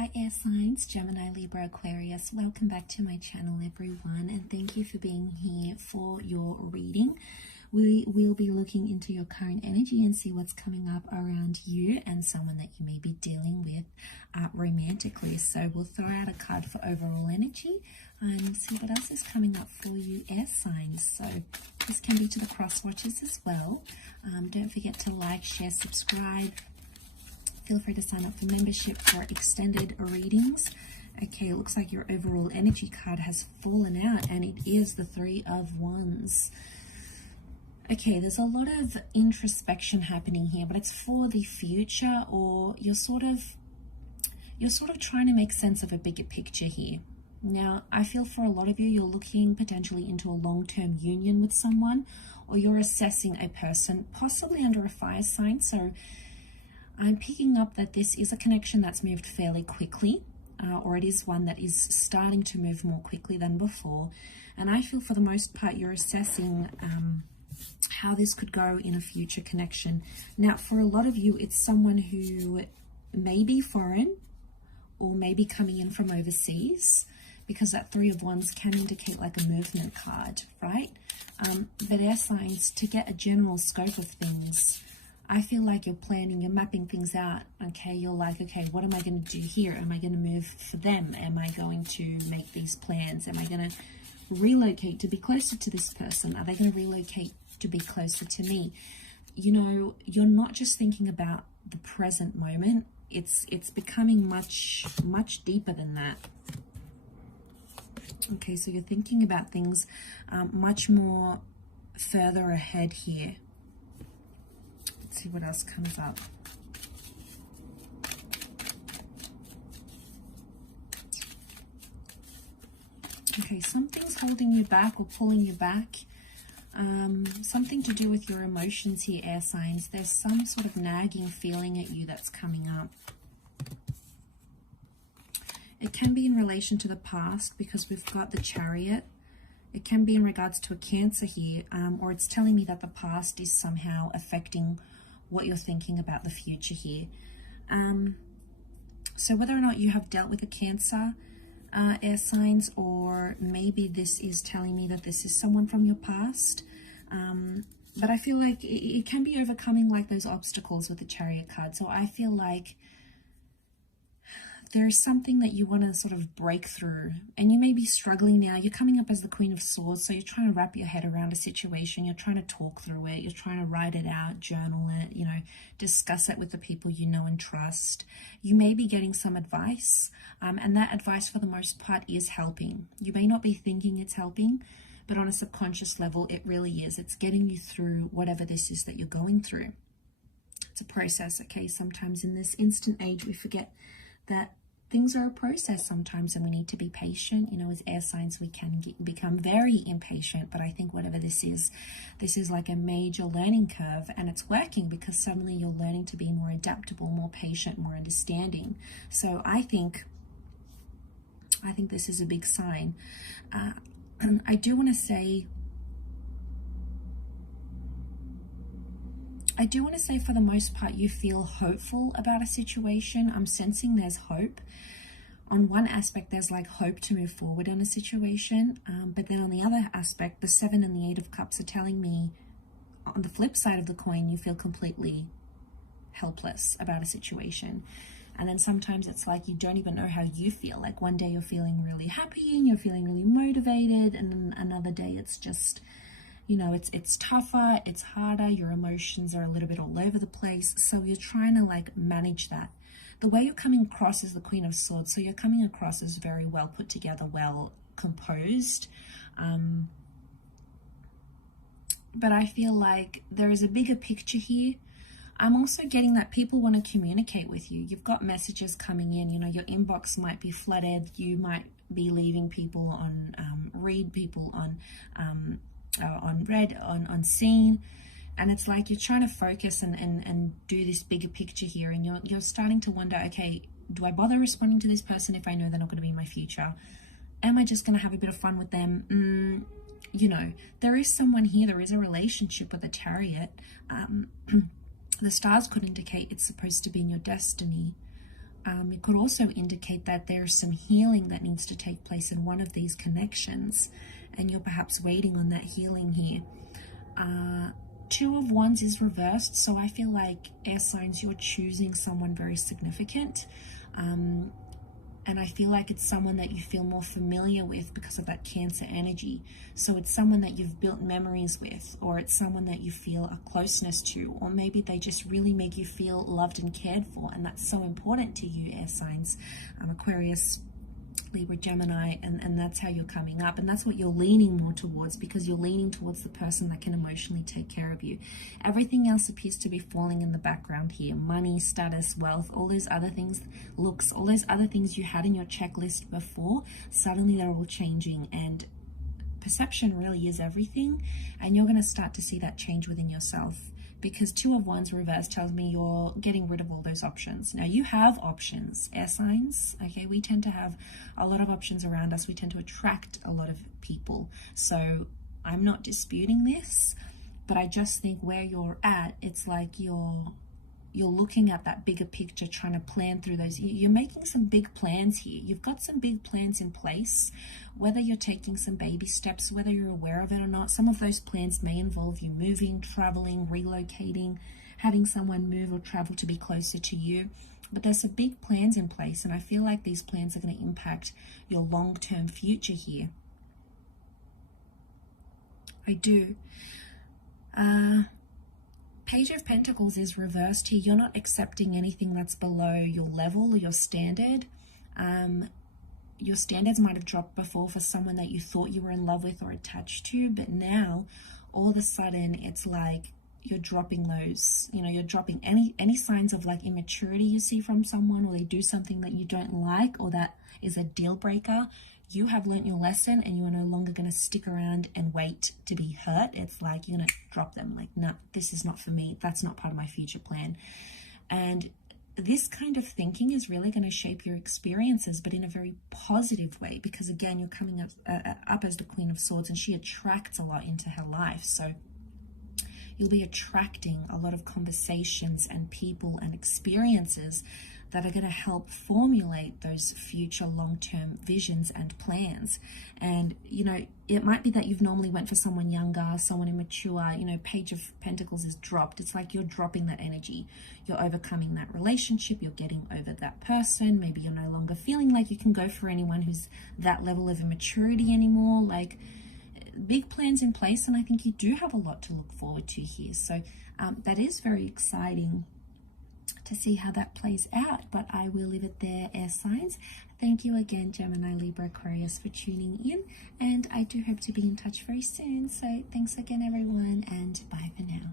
Hi air signs, Gemini, Libra, Aquarius. Welcome back to my channel everyone, and thank you for being here for your reading. We will be looking into your current energy and see what's coming up around you and someone that you may be dealing with romantically. So we'll throw out a card for overall energy and see what else is coming up for you air signs. So this can be to the cross watchers as well. Don't forget to like, share, subscribe. Feel free to sign up for membership for extended readings. Okay, it looks like your overall energy card has fallen out, and it is the Three of Wands. Okay, there's a lot of introspection happening here, but it's for the future, or you're sort of trying to make sense of a bigger picture here. Now, I feel for a lot of you, you're looking potentially into a long-term union with someone, or you're assessing a person, possibly under a fire sign. So I'm picking up that this is a connection that's moved fairly quickly, or it is one that is starting to move more quickly than before. And I feel for the most part you're assessing how this could go in a future connection. Now, for a lot of you, it's someone who may be foreign or may be coming in from overseas, because that Three of Wands can indicate like a movement card, right? But air signs, to get a general scope of things, I feel like you're planning, you're mapping things out, okay? You're like, okay, what am I going to do here? Am I going to move for them? Am I going to make these plans? Am I going to relocate to be closer to this person? Are they going to relocate to be closer to me? You know, you're not just thinking about the present moment. It's becoming much deeper than that. Okay, so you're thinking about things much more further ahead here. See what else comes up. Okay, something's holding you back or pulling you back. Something to do with your emotions here, air signs. There's some sort of nagging feeling at you that's coming up. It can be in relation to the past, because we've got the Chariot. It can be in regards to a Cancer here, or it's telling me that the past is somehow affecting what you're thinking about the future here. So whether or not you have dealt with a Cancer, air signs, or maybe this is telling me that this is someone from your past, but I feel like it can be overcoming like those obstacles with the Chariot card. So I feel like there's something that you want to sort of break through, and you may be struggling now. You're coming up as the Queen of Swords, so you're trying to wrap your head around a situation. You're trying to talk through it. You're trying to write it out, journal it, you know, discuss it with the people you know and trust. You may be getting some advice, and that advice for the most part is helping. You may not be thinking it's helping, but on a subconscious level, it really is. It's getting you through whatever this is that you're going through. It's a process, okay? Sometimes in this instant age, we forget that things are a process sometimes, and we need to be patient. You know, as air signs, we can become very impatient, but I think whatever this is like a major learning curve, and it's working because suddenly you're learning to be more adaptable, more patient, more understanding. So I think this is a big sign. I do want to say for the most part, you feel hopeful about a situation. I'm sensing there's hope. On one aspect, there's like hope to move forward on a situation. But then on the other aspect, the 7 and the 8 of Cups are telling me, on the flip side of the coin, you feel completely helpless about a situation. And then sometimes it's like you don't even know how you feel. Like one day you're feeling really happy and you're feeling really motivated, and then another day it's just, you know, it's tougher, it's harder, your emotions are a little bit all over the place. So you're trying to like manage that. The way you're coming across is the Queen of Swords. So you're coming across as very well put together, well composed. But I feel like there is a bigger picture here. I'm also getting that people want to communicate with you. You've got messages coming in, you know, your inbox might be flooded. You might be leaving people on read, people on read, on seen, and it's like you're trying to focus and do this bigger picture here, and you're starting to wonder, okay, do I bother responding to this person if I know they're not going to be in my future? Am I just going to have a bit of fun with them? You know, there is someone here, there is a relationship with a Chariot. The stars could indicate it's supposed to be in your destiny. It could also indicate that there's some healing that needs to take place in one of these connections, and you're perhaps waiting on that healing here. Two of Wands is reversed, so I feel like air signs, you're choosing someone very significant. And I feel like it's someone that you feel more familiar with because of that Cancer energy. So it's someone that you've built memories with, or it's someone that you feel a closeness to, or maybe they just really make you feel loved and cared for. And that's so important to you, air signs, Aquarius, Libra, Gemini, and that's how you're coming up, and that's what you're leaning more towards, because you're leaning towards the person that can emotionally take care of you. Everything else appears to be falling in the background here. Money, status, wealth, all those other things, looks, all those other things you had in your checklist before, suddenly they're all changing, and perception really is everything, and you're going to start to see that change within yourself. Because Two of Wands reverse tells me you're getting rid of all those options. Now, you have options, air signs, okay? We tend to have a lot of options around us. We tend to attract a lot of people. So I'm not disputing this, but I just think where you're at, it's like you're looking at that bigger picture, trying to plan through those. You're making some big plans here. You've got some big plans in place, whether you're taking some baby steps, whether you're aware of it or not. Some of those plans may involve you moving, traveling, relocating, having someone move or travel to be closer to you. But there's some big plans in place, and I feel like these plans are going to impact your long-term future here. I do. Page of Pentacles is reversed here. You're not accepting anything that's below your level or your standard. Your standards might have dropped before for someone that you thought you were in love with or attached to, but now all of a sudden it's like you're dropping those, you know, you're dropping any signs of like immaturity you see from someone, or they do something that you don't like or that is a deal breaker. You have learnt your lesson, and you are no longer going to stick around and wait to be hurt. It's like you're going to drop them, like, no, this is not for me. That's not part of my future plan. And this kind of thinking is really going to shape your experiences, but in a very positive way, because again, you're coming up as the Queen of Swords, and she attracts a lot into her life. So you'll be attracting a lot of conversations and people and experiences that are going to help formulate those future long-term visions and plans. And, you know, it might be that you've normally went for someone younger, someone immature, you know, Page of Pentacles is dropped. It's like you're dropping that energy. You're overcoming that relationship. You're getting over that person. Maybe you're no longer feeling like you can go for anyone who's that level of immaturity anymore. Like, big plans in place, and I think you do have a lot to look forward to here. So that is very exciting to see how that plays out, but I will leave it there, air signs. Thank you again, Gemini, Libra, Aquarius, for tuning in, and I do hope to be in touch very soon. So thanks again, everyone, and bye for now.